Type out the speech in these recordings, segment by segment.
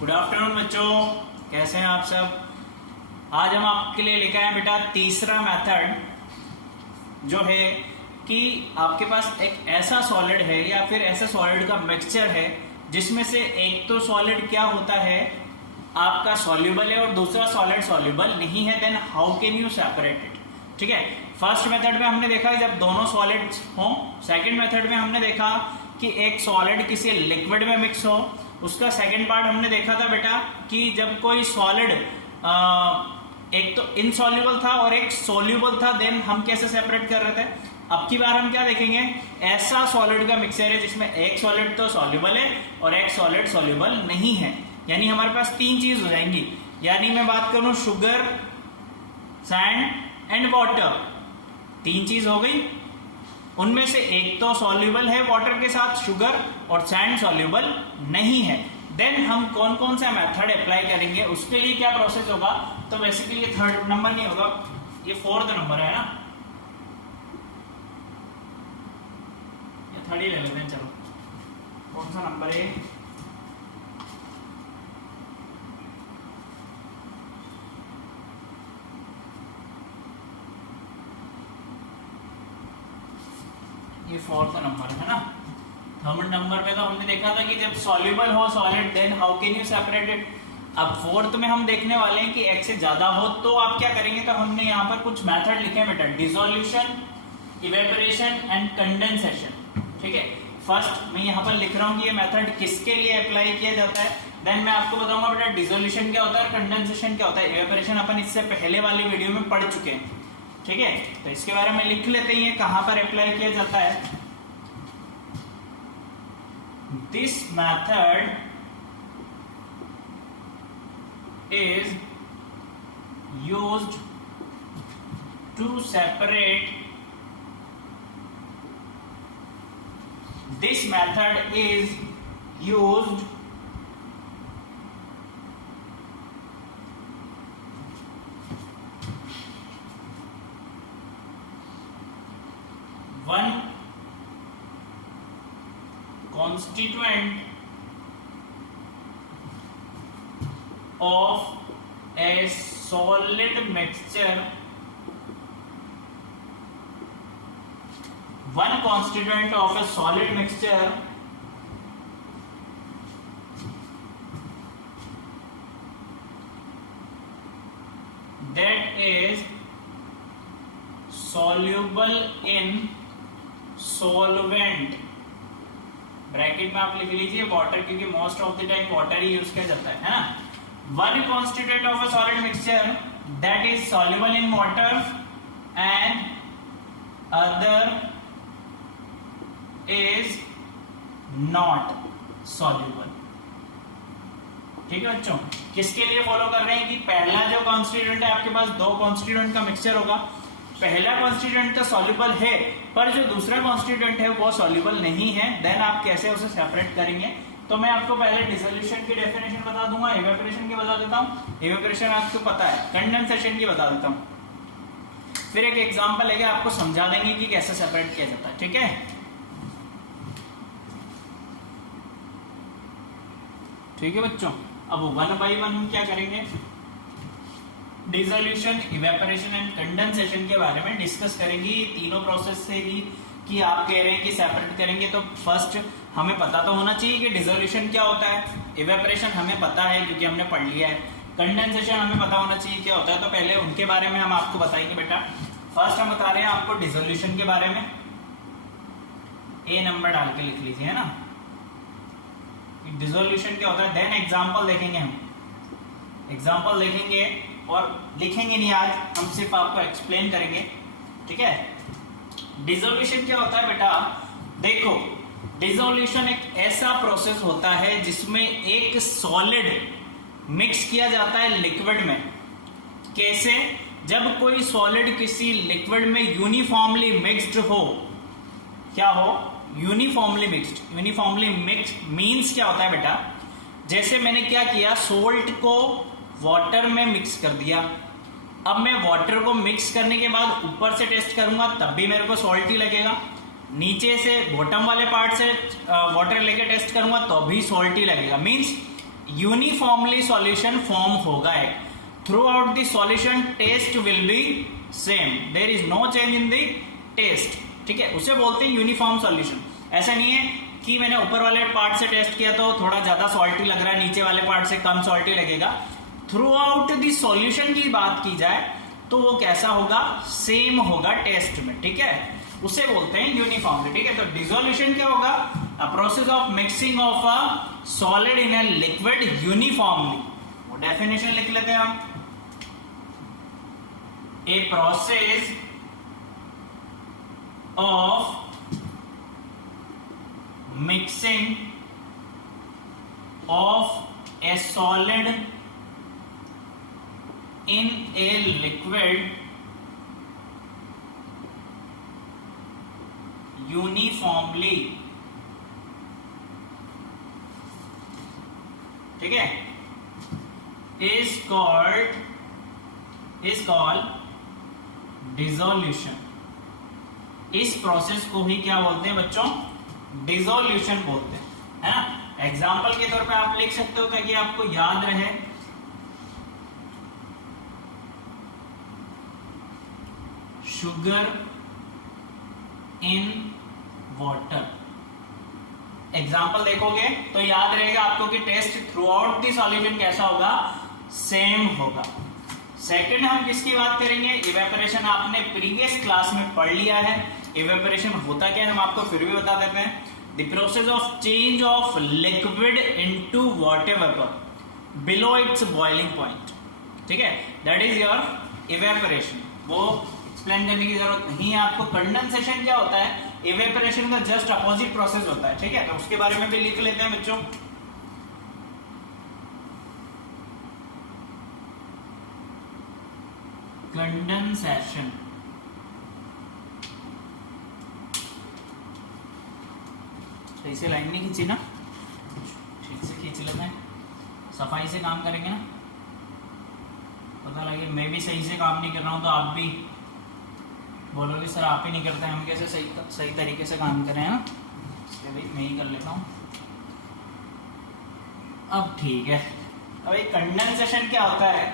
Good afternoon बच्चों, कैसे हैं आप सब। आज हम आपके लिए लेकर आए बेटा तीसरा मेथड, जो है कि आपके पास एक ऐसा सॉलिड है या फिर ऐसा सॉलिड का मिक्सचर है जिसमें से एक तो सॉलिड क्या होता है आपका सॉल्युबल है और दूसरा सॉलिड सॉल्युबल नहीं है। Then how can you separate it. ठीक है, फर्स्ट मेथड में हमने देखा जब दोनों सॉलिड्स हों। सेकंड मेथड में हमने देखा कि एक सॉलिड किसी लिक्विड में मिक्स हो। उसका सेकंड पार्ट हमने देखा था बेटा कि जब कोई सॉलिड एक तो इनसॉल्युबल था और एक सॉल्युबल था, देन हम कैसे सेपरेट कर रहे थे। अब की बार हम क्या देखेंगे, ऐसा सॉलिड का मिक्सचर है जिसमें एक सॉलिड तो सॉल्युबल है और एक सॉलिड सॉल्युबल नहीं है। यानी हमारे पास तीन चीज हो जाएंगी। यानी मैं बात करूं शुगर, सैंड एंड वाटर, तीन चीज हो गई। उनमें से एक तो सॉल्युबल है वाटर के साथ, शुगर, और सैंड सॉल्युबल नहीं है। देन हम कौन कौन सा मेथड अप्लाई करेंगे, उसके लिए क्या प्रोसेस होगा। तो बेसिकली ये थर्ड नंबर नहीं होगा, ये फोर्थ नंबर है ना, ये थर्ड ही ले लेते हैं। चलो कौन सा नंबर है, ये फोर्थ नंबर है ना। थर्ड नंबर में तो हमने देखा था कि जब सॉल्युबल हो solid then how can you separate it. अब फोर्थ में हम देखने वाले हैं कि एक से ज्यादा हो तो आप क्या करेंगे। तो हमने यहाँ पर कुछ मेथड लिखे हैं बेटा, डिसोल्यूशन, इवेपोरेशन एंड कंडेंसेशन। ठीक है, फर्स्ट मैं यहाँ पर लिख रहा हूँ कि ये मेथड किसके लिए अप्लाई किया जाता है। देन मैं आपको बताऊंगा बेटा डिसोल्यूशन क्या होता है और कंडेंसेशन क्या होता है। इवेपोरेशन अपन इससे पहले वाली वीडियो में पढ़ चुके हैं। ठीक है, तो इसके बारे में लिख लेते हैं कहां पर अप्लाई किया जाता है। This method is used to separate, this method is used one constituent of a solid mixture, one constituent of a solid mixture that is soluble in solvent, bracket में आप लिख लीजिए वाटर, क्योंकि most of the time water he use किया जाता है ना। One constituent of a solid mixture that is soluble in water and other is not soluble. ठीक है बच्चों, किसके लिए फॉलो कर रहे हैं कि पहला जो कॉन्स्टिट्यूएंट है, आपके पास दो कॉन्स्टिट्यूएंट का मिक्सचर होगा, पहला कॉन्स्टिट्यूएंट तो सॉल्युबल है पर जो दूसरा कॉन्स्टिट्यूएंट है वो सॉल्युबल नहीं है। देन आप कैसे उसे सेपरेट करेंगे। तो मैं आपको पहले डिसोल्यूशन की डेफिनेशन बता दूंगा, इवेपोरेशन की बता देता हूँ, इवेपोरेशन आपको पता है, कंडेंसेशन की बता देता हूँ, फिर एक एग्जांपल लेके आपको समझा देंगे कि कैसे सेपरेट किया जाता है। ठीक है, ठीक है बच्चों। अब वन बाय वन हम क्या करेंगे, डिसोल्यूशन, इवेपोरेशन एंड कंडेंसेशन के बारे में डिस्कस करेंगे। तीनों प्रोसेस से ही कि आप कह रहे हैं कि सेपरेट करेंगे, तो फर्स्ट हमें पता तो होना चाहिए कि डिसोल्यूशन क्या होता है। इवेपोरेशन हमें पता है क्योंकि हमने पढ़ लिया है। कंडेंसेशन हमें पता होना चाहिए क्या होता है। तो पहले उनके बारे में हम आपको बताएंगे बेटा। फर्स्ट हम बता रहे हैं आपको डिसोल्यूशन के बारे में, ए नंबर डाल के लिख लीजिए, है ना। डिसोल्यूशन क्या होता है, देन एग्जाम्पल देखेंगे, हम एग्जाम्पल देखेंगे और लिखेंगे नहीं आज, हम सिर्फ आपको एक्सप्लेन करेंगे। ठीक है, डिसोल्यूशन क्या होता है बेटा, देखो डिसोल्यूशन एक ऐसा प्रोसेस होता है जिसमें एक सॉलिड मिक्स किया जाता है लिक्विड में। कैसे, जब कोई सॉलिड किसी लिक्विड में यूनिफॉर्मली मिक्स्ड हो, क्या हो, uniformly mixed. Uniformly mixed means क्या होता है बेटा, जैसे मैंने क्या किया, सोल्ट को वाटर में मिक्स कर दिया। अब मैं वाटर को मिक्स करने के बाद ऊपर से टेस्ट करूंगा तब भी मेरे को सॉल्ट ही लगेगा, नीचे से बॉटम वाले पार्ट से वाटर लेके टेस्ट करूंगा तो भी सॉल्ट ही लगेगा। मींस यूनिफॉर्मली सॉल्यूशन फॉर्म होगा एक। Throughout the solution taste will be same, there is no change in the taste, ठीक है, उसे बोलते हैं यूनिफॉर्म सॉल्यूशन। ऐसा नहीं है कि मैंने ऊपर वाले पार्ट से टेस्ट किया तो थोड़ा ज्यादा सॉल्टी लग रहा है, नीचे वाले पार्ट से कम सॉल्टी लगेगा। थ्रू आउट द सॉल्यूशन की बात की जाए तो वो कैसा होगा, सेम होगा टेस्ट में, ठीक है, उसे बोलते हैं यूनिफॉर्मली, ठीक है। तो डिसोल्यूशन क्या होगा, a process of mixing of a solid in a liquid uniformly. वो डेफिनेशन लिख लेते हैं हम, a process of mixing of A solid in a liquid uniformly, ठीक है, इज कॉल्ड डिसोल्यूशन। इस प्रोसेस को ही क्या बोलते हैं बच्चों, डिसोल्यूशन बोलते हैं, है ना। एग्जाम्पल के तौर पे आप लिख सकते हो ताकि आपको याद रहे, शुगर इन वाटर। एग्जाम्पल देखोगे तो याद रहेगा आपको कि taste throughout the solution कैसा होगा, सेम होगा। सेकंड हम किसकी बात करेंगे, इवेपोरेशन। आपने प्रीवियस क्लास में पढ़ लिया है इवेपोरेशन होता क्या है, हम आपको फिर भी बता देते हैं। The process of change of liquid into water vapour below it's boiling point, ठीक है, दैट इज योर इवेपोरेशन। वो एक्सप्लेन करने की जरूरत नहीं है आपको। कंडेंसेशन क्या होता है, इवेपोरेशन का जस्ट अपोजिट प्रोसेस होता है, ठीक है, तो उसके बारे में भी लिख लेते हैं बच्चों। कंडेंसेशन, सही से लाइन नहीं खींची ना, ठीक से खींच लेते हैं, सफाई से काम करेंगे ना, पता लगे मैं भी सही से काम नहीं कर रहा हूं तो आप भी बोलोगे सर आप ही नहीं करते, हम कैसे सही तरीके से काम करें, है ना, इसलिए भाई मैं ही कर लेता हूँ। अब ठीक है, अब एक कंडेंसेशन क्या होता है,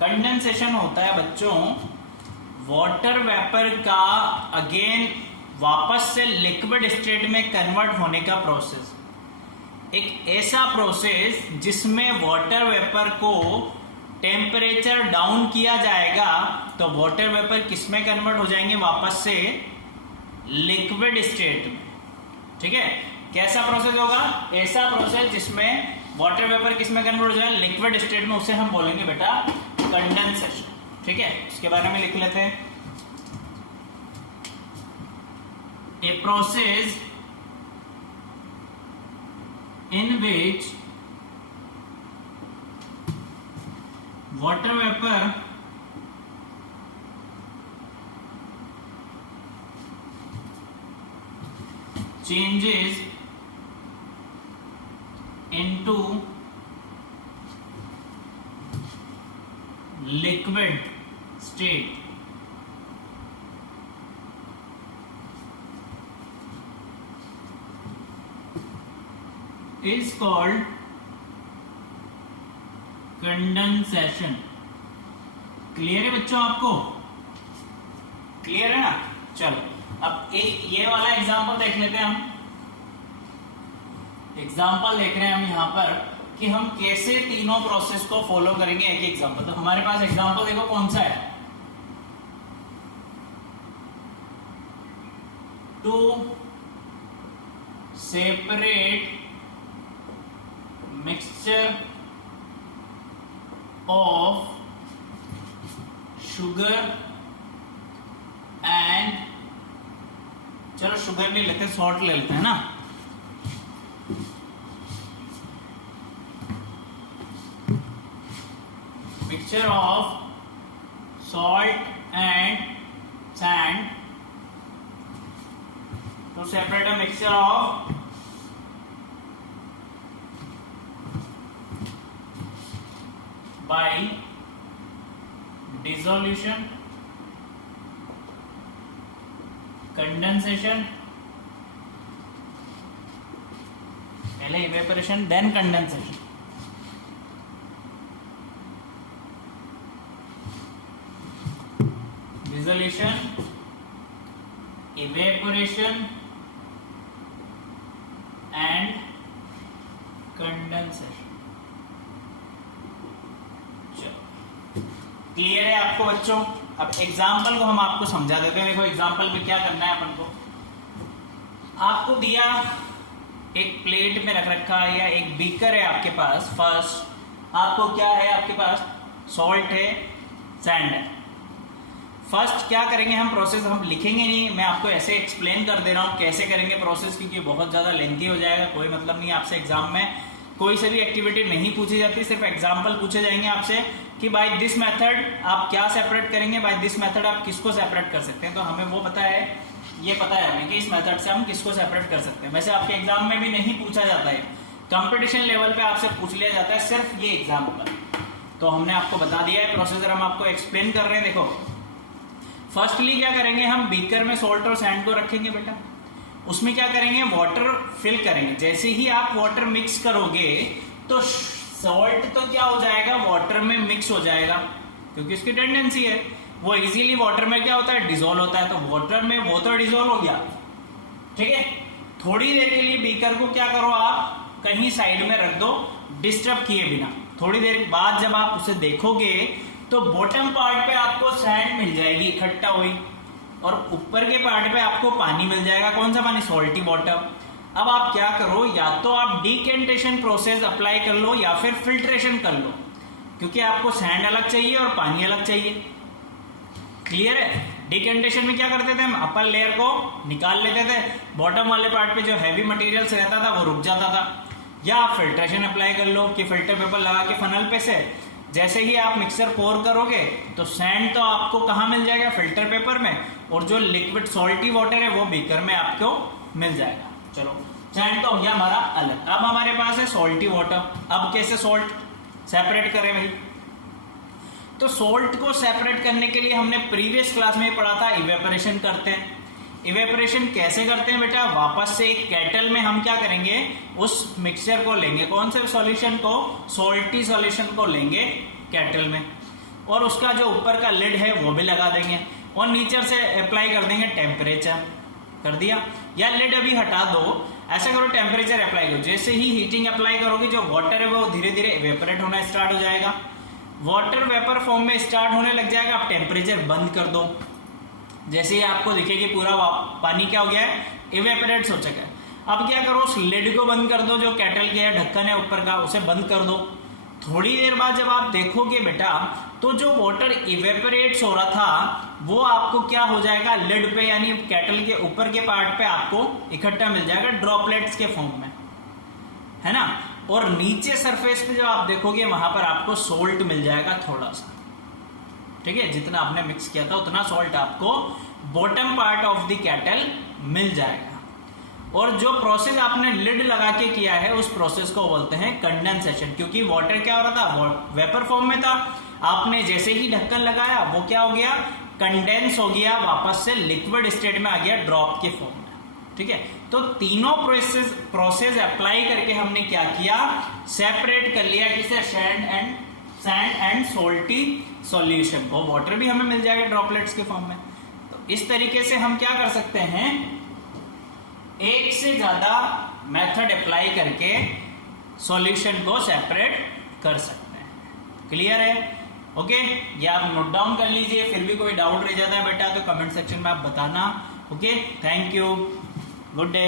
कंडेंसेशन होता है बच्चों वाटर वेपर का अगेन वापस से लिक्विड स्टेट में कन्वर्ट होने का प्रोसेस। एक ऐसा प्रोसेस जिसमें वाटर वेपर को टेम्परेचर डाउन किया जाएगा तो वाटर वेपर किस में कन्वर्ट हो जाएंगे, वापस से लिक्विड स्टेट में, ठीक है। कैसा प्रोसेस होगा, ऐसा प्रोसेस जिसमें वाटर वेपर किस में कन्वर्ट हो जाए, लिक्विड स्टेट में, उसे हम बोलेंगे बेटा कंडेंसेशन, ठीक है। इसके बारे में लिख लेते हैं, a process in which water vapor changes into liquid state is called condensation. Clear है बच्चों, आपको क्लियर है ना। चलो अब एक ये वाला एग्जांपल देख लेते हैं हम। एग्जांपल देख रहे हैं हम यहाँ पर कि हम कैसे तीनों प्रोसेस को फॉलो करेंगे, एक एग्जांपल। तो हमारे पास एग्जांपल देखो कौन सा है, to separate mixture of sugar and, चलो शुगर नहीं लेते, सॉल्ट ले लेते हैं ना। Mixture of salt and sand to separate a mixture of by dissolution, condensation, पहले evaporation then condensation, dissolution, evaporation and condensation. Clear है आपको बच्चों? अब एग्जाम्पल को हम आपको समझा देते हैं। देखो एग्जाम्पल में क्या करना है अपन को। आपको दिया एक प्लेट में रख रखा है या एक बीकर है आपके पास। फर्स्ट आपको क्या है, आपके पास सॉल्ट है, सैंड है। फर्स्ट क्या करेंगे हम, प्रोसेस हम लिखेंगे नहीं, मैं आपको ऐसे एक्सप्लेन कर दे रहा हूँ कैसे करेंगे प्रोसेस, क्योंकि बहुत ज़्यादा लेंथी हो जाएगा। कोई मतलब नहीं, आपसे एग्जाम में कोई से भी एक्टिविटी नहीं पूछी जाती, सिर्फ एग्जाम्पल पूछे जाएंगे आपसे कि बाय दिस मेथड आप क्या सेपरेट करेंगे, बाय दिस मेथड आप किसको सेपरेट कर सकते हैं। तो हमें वो पता है, ये पता है हमें कि इस मेथड से हम किसको सेपरेट कर सकते हैं। वैसे आपके एग्जाम में भी नहीं पूछा जाता है, कंपटीशन लेवल पे आपसे पूछ लिया जाता है सिर्फ ये एग्जाम्पल। तो हमने आपको बता दिया है प्रोसीजर, हम आपको एक्सप्लेन कर रहे हैं। देखो फर्स्टली क्या करेंगे हम, बीकर में सॉल्ट और सैंड को रखेंगे बेटा, उसमें क्या करेंगे, वाटर फिल करेंगे। जैसे ही आप वाटर मिक्स करोगे तो सॉल्ट तो क्या हो जाएगा, वाटर में मिक्स हो जाएगा, क्योंकि उसकी टेंडेंसी है वो इजीली वाटर में क्या होता है, डिसॉल्व होता है। तो वाटर में वो तो डिसॉल्व हो गया, ठीक है। थोड़ी देर के लिए बीकर को क्या करो, आप कहीं साइड में रख दो डिस्टर्ब किए बिना। थोड़ी देर बाद जब आप उसे देखोगे तो बॉटम पार्ट पे आपको सैंड मिल जाएगी इकट्ठा हुई, और ऊपर के पार्ट पे आपको पानी मिल जाएगा। कौन सा पानी, सॉल्टी वाटर। अब आप क्या करो, या तो आप डिकेंटेशन प्रोसेस अप्लाई कर लो या फिर फिल्ट्रेशन कर लो, क्योंकि आपको सैंड अलग चाहिए और पानी अलग चाहिए। क्लियर है? डिकेंटेशन में क्या करते थे हम, अपर लेयर को निकाल लेते थे, बॉटम वाले पार्ट पे जो हैवी मटेरियल्स रहता था वो रुक जाता था। या आप फिल्ट्रेशन अप्लाई कर लो कि फिल्टर पेपर लगा के फनल पे से जैसे ही आप मिक्सर पोर करोगे तो सैंड तो आपको कहाँ मिल जाएगा, फिल्टर पेपर में, और जो लिक्विड सॉल्टी वाटर है वो बीकर में आपको मिल जाएगा। चलो सैंड तो हो गया हमारा अलग। अब हमारे पास है सॉल्टी वाटर। अब कैसे सॉल्ट सेपरेट करें भाई, तो सॉल्ट को सेपरेट करने के लिए हमने प्रीवियस क्लास में पढ़ा था इवेपोरेशन करते हैं। इवेपोरेशन कैसे करते हैं बेटा, वापस से एक केटल में हम क्या करेंगे, उस मिक्सचर को लेंगे, कौन से सॉल्यूशन को, सॉल्टी सॉल्यूशन को लेंगे केटल में, और उसका जो ऊपर का लिड है वो भी लगा देंगे, और नीचे से अप्लाई कर देंगे टेम्परेचर। कर दिया, या लिड अभी हटा दो, ऐसा करो टेम्परेचर अप्लाई करो। जैसे ही हीटिंग अप्लाई करोगे जो वाटर है वो धीरे धीरे इवेपोरेट होना स्टार्ट हो जाएगा, वाटर वेपर फॉर्म में स्टार्ट होने लग जाएगा। आप टेम्परेचर बंद कर दो, जैसे ही आपको दिखेगी पूरा पानी क्या हो गया है, इवेपोरेट हो चुका है। अब क्या करो, उस लिड को बंद कर दो, जो केटल के ढक्कन है ऊपर का उसे बंद कर दो। थोड़ी देर बाद जब आप देखोगे बेटा तो जो वाटर इवेपोरेट्स हो रहा था वो आपको क्या हो जाएगा, लिड पे यानी केटल के ऊपर के पार्ट पे आपको इकट्ठा मिल जाएगा ड्रॉपलेट्स के फॉर्म में, है ना। और नीचे सरफेस पे जो आप देखोगे वहां पर आपको सोल्ट मिल जाएगा थोड़ा सा, ठीक है। जितना आपने मिक्स किया था उतना सॉल्ट आपको bottom part of the kettle मिल जाएगा। और जो प्रोसेस आपने लिड लगा के किया है उस प्रोसेस को बोलते हैं कंडेंसेशन, क्योंकि वाटर क्या हो रहा था, वेपर फॉर्म में था। आपने जैसे ही ढक्कन लगाया वो क्या हो गया, कंडेंस हो गया, वापस से लिक्विड स्टेट में आ गया ड्रॉप के फॉर्म में, ठीक है। तो तीनों प्रोसेस अप्लाई करके हमने क्या किया, सेपरेट कर लिया किसे, सैंड एंड सोल्टी सॉल्यूशन को। वाटर भी हमें मिल जाएगा ड्रॉपलेट्स के फॉर्म में। तो इस तरीके से हम क्या कर सकते हैं, एक से ज्यादा मेथड अप्लाई करके सॉल्यूशन को सेपरेट कर सकते हैं। क्लियर है? ओके, ये आप नोट डाउन कर लीजिए, फिर भी कोई डाउट रह जाता है बेटा तो कमेंट सेक्शन में आप बताना। Okay, thank you, good day.